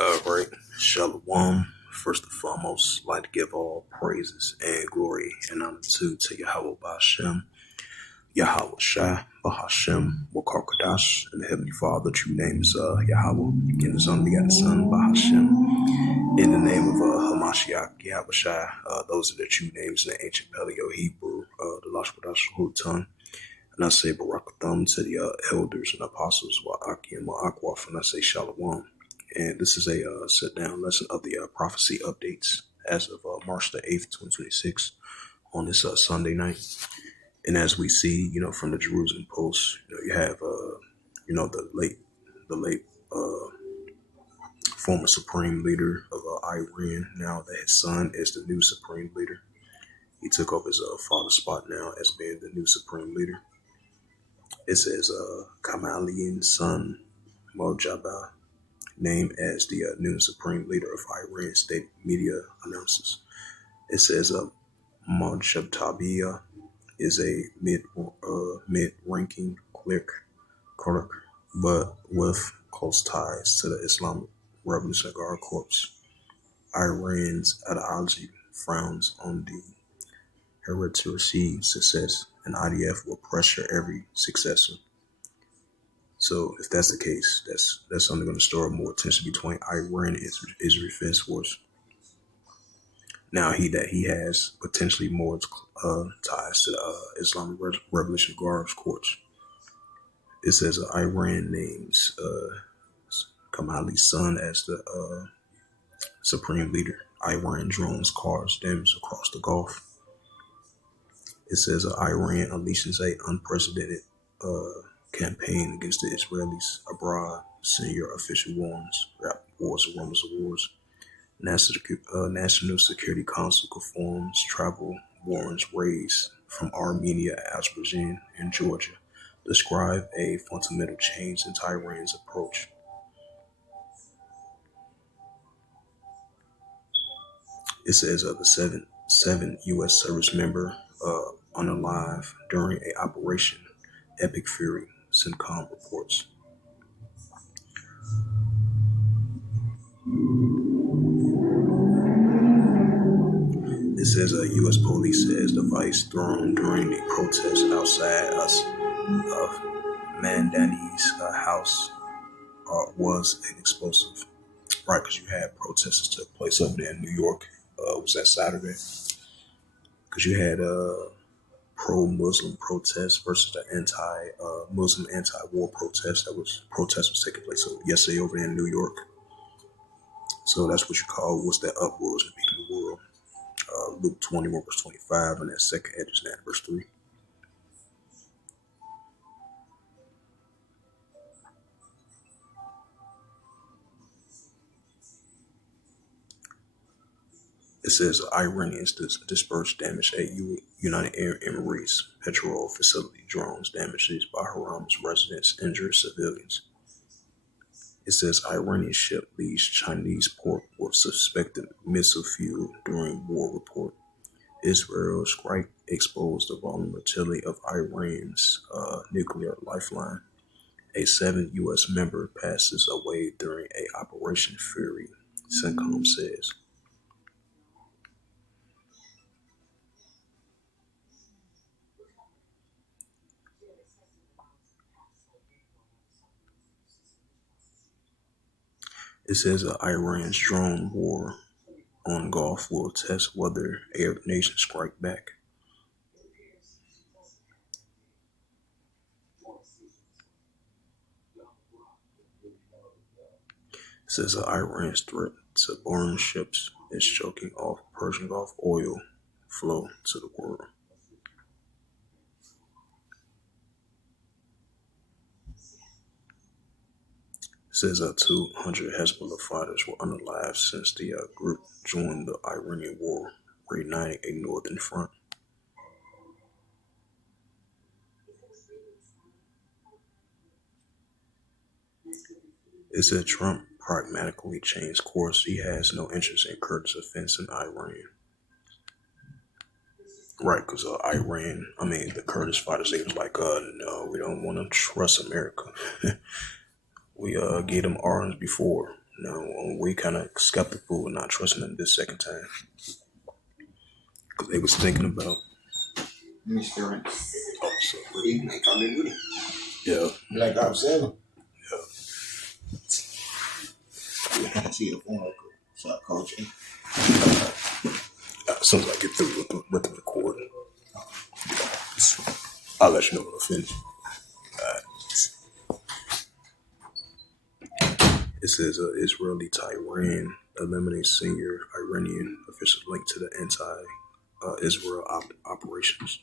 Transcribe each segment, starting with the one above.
Right. Shalom. First and foremost, like to give all praises and glory and honor to Yahweh Bashem, Yahweh Shai, Bahashem, Wakarkadash, and the Heavenly Father, true name is Yahweh, and His only begotten Son, Bahashem, in the name of Hamashiach, Yahweh Shai. Those are the true names in the ancient Paleo Hebrew, the Lashkadash Hutan. And I say Barakatham to the elders and apostles, Wa'aki and Ma'akwaf, and I say Shalom. And this is a sit-down lesson of the prophecy updates as of March the 8th, 2026 on this Sunday night. And as we see, from the Jerusalem Post, you have, the late former supreme leader of Iran. Now that his son is the new supreme leader. He took up his father's spot now as being the new supreme leader. It says Kamalian's son, Mojaba, named as the new supreme leader of Iran, state media announces. It says Mojtabia is a mid-ranking clerk, but with close ties to the Islamic Revolutionary Guard Corps. Iran's ideology frowns on the hereditary success, and IDF will pressure every successor. So if that's the case, that's only going to stir more tension between Iran and Israel Defense Force. Now he has potentially more ties to the Islamic Revolutionary Guards Corps. It says Iran names Kamali's son as the supreme leader. Iran drones cars damaged across the Gulf. It says Iran unleashes a unprecedented campaign against the Israelis abroad. Senior official warns. Rap wars and rumors of wars. National Security Council confirms travel warrants raised from Armenia, Azerbaijan, and Georgia. Describe a fundamental change in Iran's approach. It says the seven U.S. service member unalive during a Operation Epic Fury, CENTCOM reports. It says U.S. police says device thrown during the protest outside of Mandani's house was an explosive. Right, because you had protests took place over there in New York. Was that Saturday? Because you had pro-Muslim protests versus the anti-Muslim, anti-war protest. Protest was taking place yesterday over there in New York. So that's what you call what's that uproars in the world. Luke 21 verse 25 and that second edge in verse 3. It says Iranians dispersed damage at United Arab Emirates petrol facility. Drones damages Bahrain's residents, injured civilians. It says Iranian ship leaves Chinese port with suspected missile fuel during war report. Israel's strike exposed the vulnerability of Iran's nuclear lifeline. A 7 U.S. member passes away during a Operation Fury, CENTCOM says. It says Iran's drone war on Gulf will test whether Arab nations strike back. It says Iran's threat to burn ships is choking off Persian Gulf oil flow to the world. It says 200 Hezbollah fighters were unalive since the group joined the Iranian war, reuniting a northern front. It said Trump pragmatically changed course. He has no interest in Kurdish offense in Iran. Right, because the Kurdish fighters, they was like, no, we don't want to trust America. We gave them arms before. Now, we kind of skeptical and not trusting them this second time. Because they was thinking about. Mr. Rank. Oh, so, He may come in with it. yeah. Black Ops 7. Yeah. Yeah, I see the phone. So I called you. As soon as I get through with the recording, I'll let you know when I finish. It says Israeli Tehran eliminates senior Iranian officials linked to the anti-Israel operations.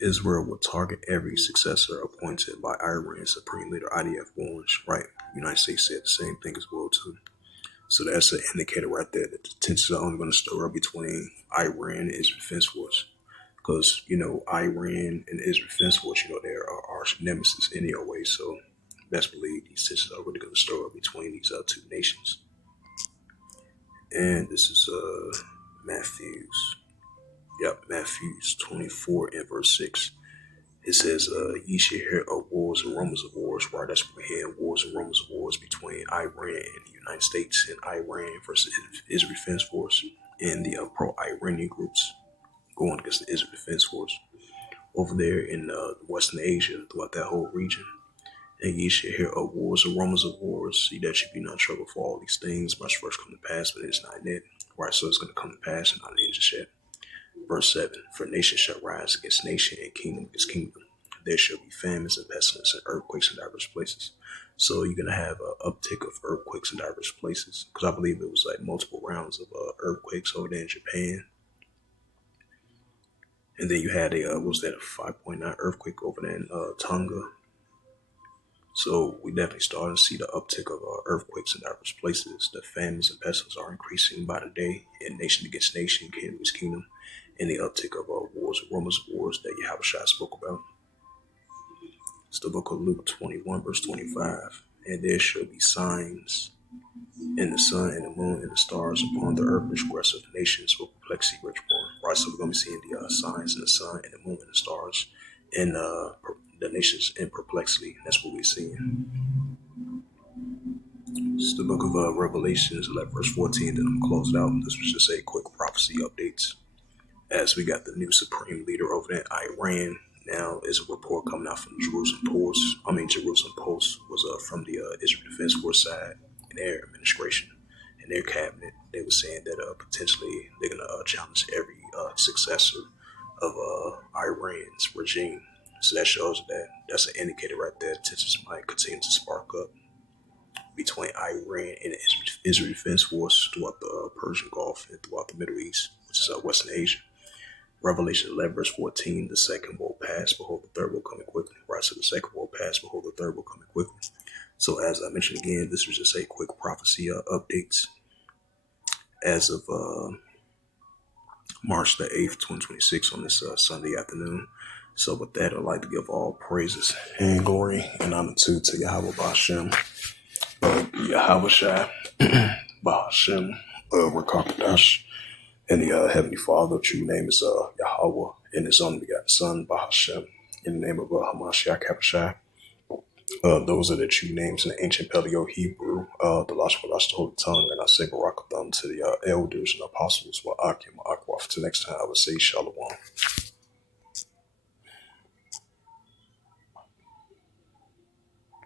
Israel will target every successor appointed by Iran's Supreme Leader IDF warns. Right, the United States said the same thing as well too. So that's an indicator right there that the tensions are only going to stir up between Iran and Israel Defense Force. Because, Iran and Israel Defense Force, they are arch nemesis anyway. So best believe these tensions are really going to stir up between these two nations. And this is Matthews. Yep, Matthews 24 and verse 6. It says, ye shall hear of wars and rumors of wars. Right, that's what we're hearing, wars and rumors of wars between Iran and the United States, and Iran versus Israel Defense Force, and the pro-Iranian groups going against the Israel Defense Force over there in Western Asia, throughout that whole region. And ye shall hear of wars and rumors of wars. See, that should be not trouble for all these things must first come to pass, but it's not yet. Right, so it's going to come to pass and not just yet. Verse 7, for nation shall rise against nation and kingdom against kingdom. There shall be famines and pestilence and earthquakes in diverse places. So you're going to have an uptick of earthquakes in diverse places. Because I believe it was like multiple rounds of earthquakes over there in Japan. And then you had a 5.9 earthquake over there in Tonga. So we definitely starting to see the uptick of earthquakes in diverse places. The famines and pestilence are increasing by the day, and nation against nation, kingdom against kingdom, and the uptick of wars and rumors of wars that Yahushua spoke about. It's the book of Luke 21, verse 25. And there shall be signs in the sun and the moon and the stars upon the earth, which progressive nations will perplex the rich-born. Right, so we're going to be seeing the signs in the sun and the moon and the stars, and the nations in perplexity. That's what we're seeing. It's the book of Revelations, 11, verse 14. Then I'm closed out. This was just a quick prophecy updates. As we got the new supreme leader over there in Iran. Now is a report coming out from Jerusalem Post was from the Israel Defense Force side in their administration, in their cabinet. They were saying that potentially they're going to challenge every successor of Iran's regime. So that shows that's an indicator right there. Tensions might continue to spark up between Iran and the Israel Defense Force throughout the Persian Gulf and throughout the Middle East, which is Western Asia. Revelation 11, verse 14, the second will pass, behold, the third will come quickly. Right, so the second will pass, behold, the third will come quickly. So as I mentioned again, this was just a quick prophecy updates as of March the 8th, 2026 on this Sunday afternoon. So with that, I'd like to give all praises and glory and honor to Yahweh Ba'ashem, Yahweh Shai, Ba'ashem, Rakakadash. And the Heavenly Father, true name is Yahweh, and His only begotten Son, Bahashem, in the name of Hamashiach Habashai. Those are the true names in the ancient Paleo Hebrew, the Lashmalash, the Holy Tongue, and I say Barakathon to the elders and apostles, Wa'akim, Akwaf. Till next time, I would say Shalom.